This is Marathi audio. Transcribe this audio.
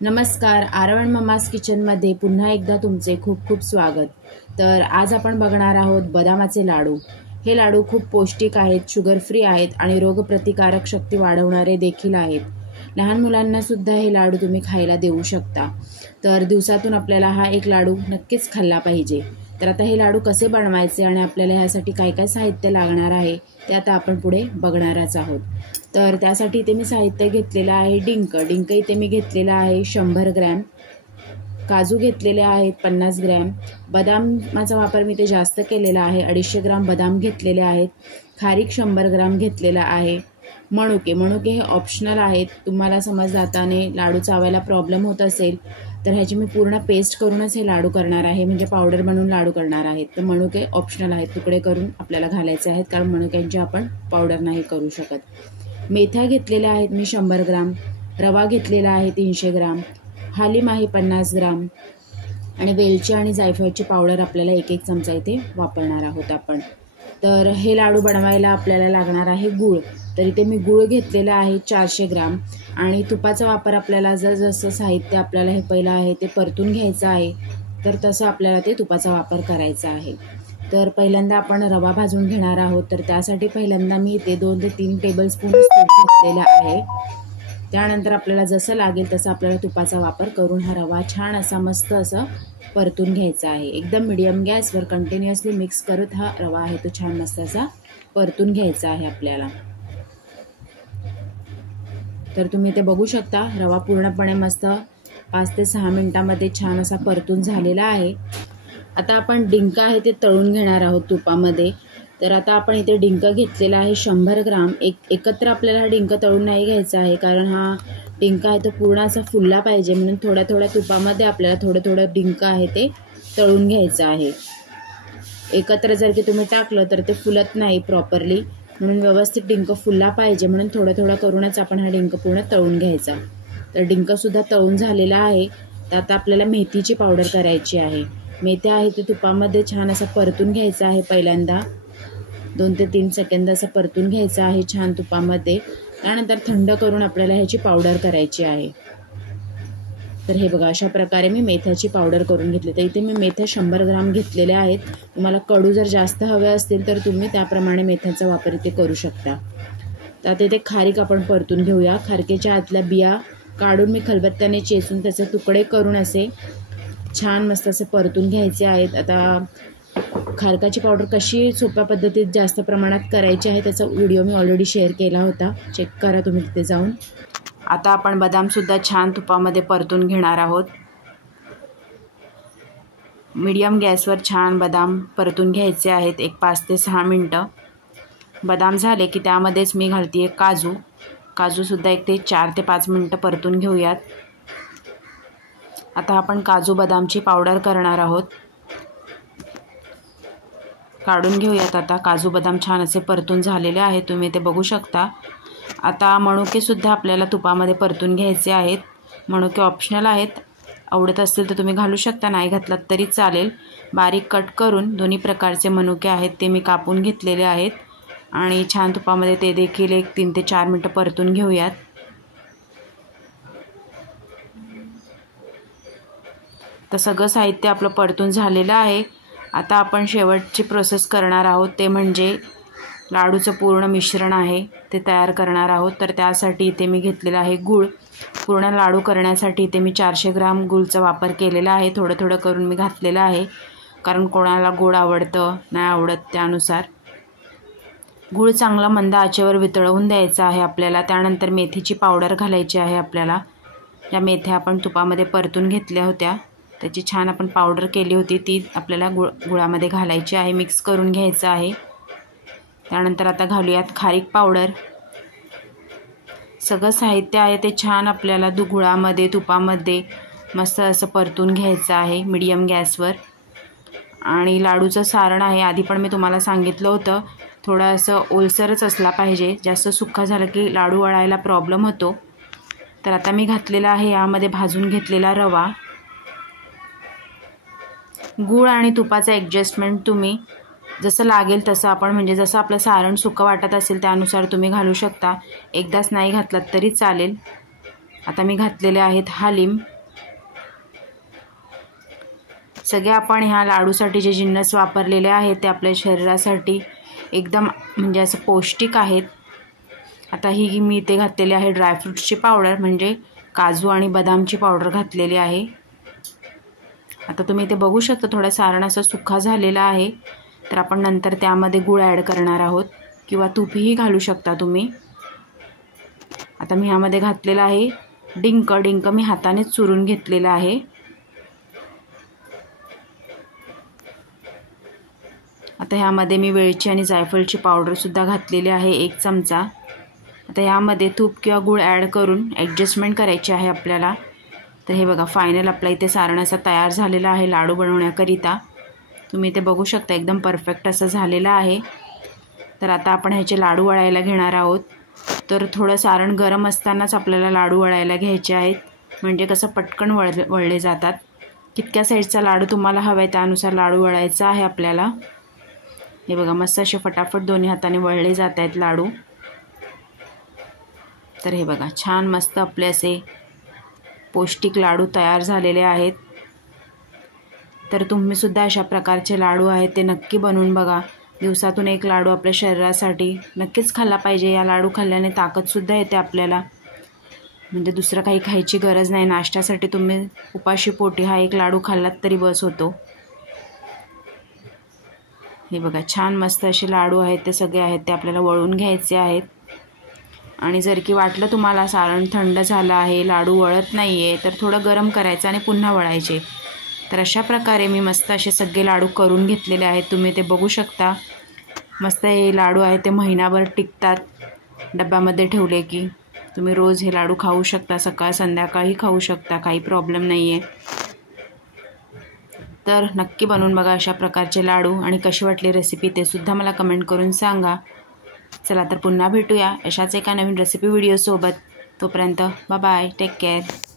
नमस्कार. आरवण मम्माज किचनमध्ये पुन्हा एकदा तुमचे खूप खूप स्वागत. तर आज आपण बघणार आहोत बदामाचे लाडू. हे लाडू खूप पौष्टिक आहेत, शुगर फ्री आहेत आणि रोगप्रतिकारक शक्ती वाढवणारे देखील आहेत. लहान मुलांना सुद्धा हे लाडू तुम्ही खायला देऊ शकता. तर दिवसातून आपल्याला हा एक लाडू नक्कीच खाल्ला पाहिजे. तर आता हे लाडू कसे बनवायचे आणि आपल्याला ह्यासाठी काय काय साहित्य लागणार आहे ते आता आपण पुढे बघणारच आहोत. तर त्यासाठी इथे मी साहित्य घेतलेलं आहे डिंक इथे मी घेतलेला आहे 100 ग्रॅम, काजू घेतलेले आहेत 50 ग्रॅम, बदामाचा वापर मी ते जास्त केलेला आहे, 250 ग्राम बदाम घेतलेले आहेत, खारीक 100 ग्राम घेतलेला आहे, मनुके हे ऑप्शनल आहेत. तुम्हाला समज दाताने लाडू चावायला प्रॉब्लेम होत असेल तर ह्याची मी पूर्ण पेस्ट करूनच हे लाडू करणार आहे, म्हणजे पावडर बनवून लाडू करणार आहेत. तर मनुके ऑप्शनल आहेत, तुकडे करून आपल्याला घालायचे आहेत, कारण मनुक्यांची आपण पावडर नाही करू शकत. मेथ्या घेतलेल्या आहेत मी 100 ग्राम, रवा घेतलेला आहे 300 ग्राम, हालीम आहे 50 ग्राम आणि वेलची आणि जायफळची पावडर आपल्याला 1 चमचा इथे वापरणार आहोत आपण. तर हे लाडू बनवायला आपल्याला लागणार आहे गूळ. तर इथे मी गूळ घेतलेला आहे 400 ग्राम आणि तुपाचा वापर आपल्याला जसं साहित्य आपल्याला हे पहिलं आहे ते परतून घ्यायचं आहे, तर तसं आपल्याला ते तुपाचा वापर करायचा आहे. तर पहिल्यांदा आपण रवा भाजून घेणार आहोत. तर त्यासाठी पहिल्यांदा मी इथे 2 ते 3 टेबलस्पून तूप घेतलेलं आहे. त्यानंतर आपल्याला जसं लागेल तसं आपल्याला तुपाचा वापर करून हा रवा छान असा मस्त असं परतून घ्यायचा आहे. एकदम मीडियम गॅसवर कंटिन्युअसली मिक्स करत हा रवा आहे तो छान मस्त असा परतून घ्यायचा आहे आपल्याला. तर तुम्ही ते बघू शकता रवा पूर्णपणे मस्त 5 ते 6 मिनिटांमध्ये छान असा परतून झालेला आहे. आता आपण डिंक आहे ते तळून घेणार आहोत तुपामध्ये. तर आता आपण इथे डिंक घेतलेला आहे 100 ग्राम. एकत्र आपल्याला हा डिंक तळून नाही घ्यायचा आहे, कारण हा डिंक आहे तो पूर्ण असा फुलला पाहिजे, म्हणून थोड्या थोड्या तुपामध्ये आपल्याला थोडं डिंक आहे ते तळून घ्यायचं आहे. एकत्र जर की तुम्ही टाकलं तर ते फुलत नाही प्रॉपरली, म्हणून व्यवस्थित डिंक फुलला पाहिजे, म्हणून थोडं करूनच आपण हा डिंक पूर्ण तळून घ्यायचा. तर डिंकसुद्धा तळून झालेला आहे. तर आता आपल्याला मेथीची पावडर करायची आहे. मेथ्या आहे ते तुपामध्ये छान असं परतून घ्यायचं आहे. पहिल्यांदा 2 ते 3 सेकंद असं परतून घ्यायचं आहे छान तुपामध्ये. त्यानंतर थंड करून आपल्याला ह्याची पावडर करायची आहे. तर हे बघा अशा प्रकारे मी मेथ्याची पावडर करून घेतली. तर इथे मी मेथ्या 100 ग्राम घेतलेल्या आहेत. तुम्हाला कडू जर जास्त हवे असतील तर तुम्ही त्याप्रमाणे मेथ्याचा वापर इथे करू शकता. तर आता इथे खारीक आपण परतून घेऊया. खारकेच्या आतल्या बिया काढून मी खलबत्त्याने चेचून त्याचे तुकडे करून असे छान मस्त असे परतून घ्यायचे आहेत. आता खारकाची पावडर कशी सोप्या पद्धतीत जास्त प्रमाणात करायची आहे त्याचा व्हिडिओ मी ऑलरेडी शेअर केला होता, चेक करा तुम्ही तिथे जाऊन. आता आपण बदामसुद्धा छान तुपामध्ये परतून घेणार आहोत. मीडियम गॅसवर छान बदाम परतून घ्यायचे आहेत 5 ते 6 मिनटं. बदाम झाले की त्यामध्येच मी घालते काजूसुद्धा 1 ते 4 ते 5 मिनटं परतून घेऊयात. आता आपण काजू बदामची पावडर करणार आहोत. काढून घेऊयात. आता काजू बदाम छान असे परतून झालेले आहेत, तुम्ही ते बघू शकता. आता मनुकेसुद्धा आपल्याला तुपामध्ये परतून घ्यायचे आहेत. मनुके ऑप्शनल आहेत, आवडत असतील तर तुम्ही घालू शकता, नाही घातलात तरी चालेल. बारीक कट करून दोन्ही प्रकारचे मनुके आहेत ते मी कापून घेतलेले आहेत आणि छान तुपामध्ये ते देखील 3 ते 4 मिनटं परतून घेऊयात. तर सगळं साहित्य आपलं परतून झालेलं आहे. आता आपण शेवटची प्रोसेस करणार आहोत, ते म्हणजे लाडूचं पूर्ण मिश्रण आहे ते तयार करणार आहोत. तर त्यासाठी इथे मी घेतलेला आहे गूळ. पूर्ण लाडू करण्यासाठी इथे मी 400 ग्राम गूळचा वापर केलेला आहे. थोडं करून मी घातलेलं आहे, कारण कोणाला गोड आवडतं नाही आवडत त्यानुसार. गूळ चांगला मंद आचेवर वितळवून द्यायचा आहे आपल्याला. त्यानंतर मेथीची पावडर घालायची आहे आपल्याला. ज्या मेथ्या आपण तुपामध्ये परतून घेतल्या होत्या त्याची छान आपण पावडर केली होती ती आपल्याला गुळामध्ये घालायची आहे, मिक्स करून घ्यायचं आहे. त्यानंतर आता घालूयात खारीक पावडर. सगळं साहित्य आहे ते छान आपल्याला गुळामध्ये तुपामध्ये मस्त असं परतून घ्यायचं आहे मीडियम गॅसवर. आणि लाडूचं सारण आहे, आधी पण मी तुम्हाला सांगितलं होतं, थोडं असं ओलसरच असला पाहिजे, जास्त सुक्का झालं की लाडू वळायला प्रॉब्लेम होतो. तर आता मी घातलेला आहे यामध्ये भाजून घेतलेला रवा. गूळ आणि तुपाचं ॲडजस्टमेंट तुम्ही जसं लागेल तसं आपण, म्हणजे जसं आपलं सारण सुकं वाटत असेल त्यानुसार तुम्ही घालू शकता, एकदाच नाही घातलात तरी चालेल. आता मी घातलेले आहेत हालिम. सगळे आपण ह्या लाडूसाठी जे जिन्नस वापरलेले आहेत ते आपल्या शरीरासाठी एकदम म्हणजे असं पौष्टिक आहेत. आता ही मी इथे घातलेली आहे ड्रायफ्रूट्सची पावडर, म्हणजे काजू आणि बदामची पावडर घातलेली आहे. आता तुम्ही इथे बघू शकता थोडा सारण असा सुका झालेला आहे. तर आपण नंतर त्यामध्ये गूळ ॲड करणार आहोत किंवा तूपही घालू शकता तुम्ही. आता मी ह्यामध्ये घातलेला आहे डिंक. डिंक मी हातानेच चुरून घेतलेला आहे. आता ह्यामध्ये मी वेलची आणि जायफळची पावडरसुद्धा घातलेली आहे 1 चमचा. आता ह्यामध्ये तूप किंवा गूळ ॲड करून ॲडजस्टमेंट करायची आहे आपल्याला. तर हे बघा फायनल आपला इथे सारण असं तयार झालेलं आहे लाडू बनवण्याकरिता. तुम्ही इथे बघू शकता एकदम परफेक्ट असं झालेलं आहे. तर आता आपण ह्याचे लाडू वळायला घेणार आहोत. तर थोडं सारण गरम असतानाच आपल्याला लाडू वळायला घ्यायचे आहेत, म्हणजे कसं पटकन वळले जातात. कितक्या साईजचा लाडू तुम्हाला हवा आहे त्यानुसार लाडू वळायचा आहे आपल्याला. हे बघा मस्त असे फटाफट दोन्ही हाताने वळले जात आहेत लाडू. तर हे बघा छान मस्त आपले असे पौष्टिक लाडू तयार झालेले आहेत. तर तुम्हीसुद्धा अशा प्रकारचे लाडू आहेत ते नक्की बनवून बघा. दिवसातून 1 लाडू आपल्या शरीरासाठी नक्कीच खाल्ला पाहिजे. या लाडू खाल्ल्याने ताकदसुद्धा येते आपल्याला, म्हणजे दुसरं काही खायची गरज नाही. नाश्त्यासाठी तुम्ही उपाशी पोटी हा 1 लाडू खाल्लात तरी बस होतो. हे बघा छान मस्त असे लाडू आहेत ते सगळे आहेत ते आपल्याला वळून घ्यायचे आहेत. आणि जर की वाटलं तुम्हाला सारण थंड झालं आहे, लाडू वळत नाही आहे, तर थोडं गरम करायचं आणि पुन्हा वळायचे. तर अशा प्रकारे मी मस्त असे सगळे लाडू करून घेतलेले आहेत. तुम्ही ते बघू शकता. मस्त हे लाडू आहेत ते महिनाभर टिकतात डब्यामध्ये ठेवले की. तुम्ही रोज हे लाडू खाऊ शकता, सकाळ संध्याकाळही खाऊ शकता, काही प्रॉब्लेम नाही आहे. तर नक्की बनवून बघा अशा प्रकारचे लाडू. आणि कशी वाटली रेसिपी ते सुद्धा मला कमेंट करून सांगा. चला तर पुन्हा भेटूया अशाच एका नवीन रेसिपी व्हिडिओसोबत. तोपर्यंत बाय बाय, टेक केअर.